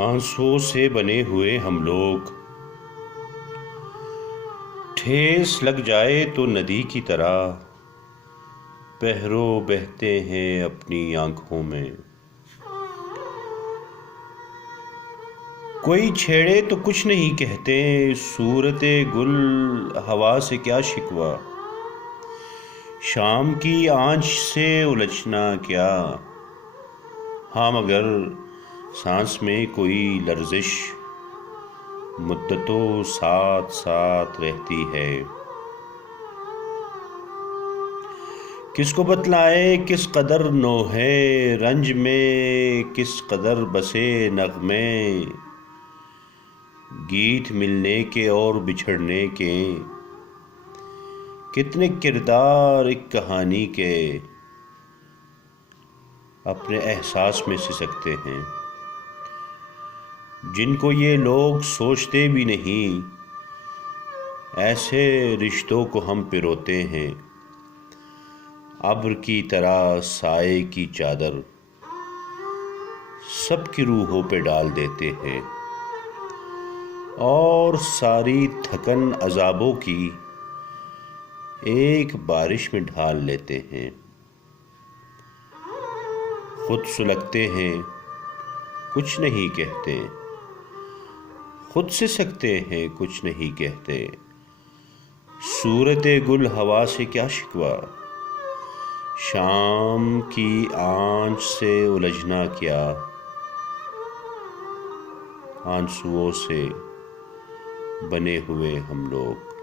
آنسوؤں سے بنے ہوئے ہم لوگ، ٹھیس لگ جائے تو ندی کی طرح پہرو بہتے ہیں اپنی آنکھوں میں۔ کوئی چھیڑے تو کچھ نہیں کہتے، صورت گل ہوا سے کیا شکوہ، شام کی آنچ سے الجھنا کیا۔ ہاں مگر سانس میں کوئی لرزش مدتوں ساتھ ساتھ رہتی ہے۔ کس کو بتلائیں کس قدر نوحہ رنج میں، کس قدر بسے نغمے گیت ملنے کے اور بچھڑنے کے، کتنے کردار ایک کہانی کے اپنے احساس میں سسکتے ہیں، جن کو یہ لوگ سوچتے بھی نہیں۔ ایسے رشتوں کو ہم پروتے ہیں، ابر کی طرح سائے کی چادر سب کی روحوں پہ ڈال دیتے ہیں، اور ساری تھکن عذابوں کی ایک بارش میں ڈھال لیتے ہیں۔ خود سلگتے ہیں کچھ نہیں کہتے، خود سسکتے ہیں کچھ نہیں کہتے، صورت گل ہوا سے کیا شکوہ، شام کی آنچ سے الجھنا کیا۔ آنسوؤں سے بنے ہوئے ہم لوگ۔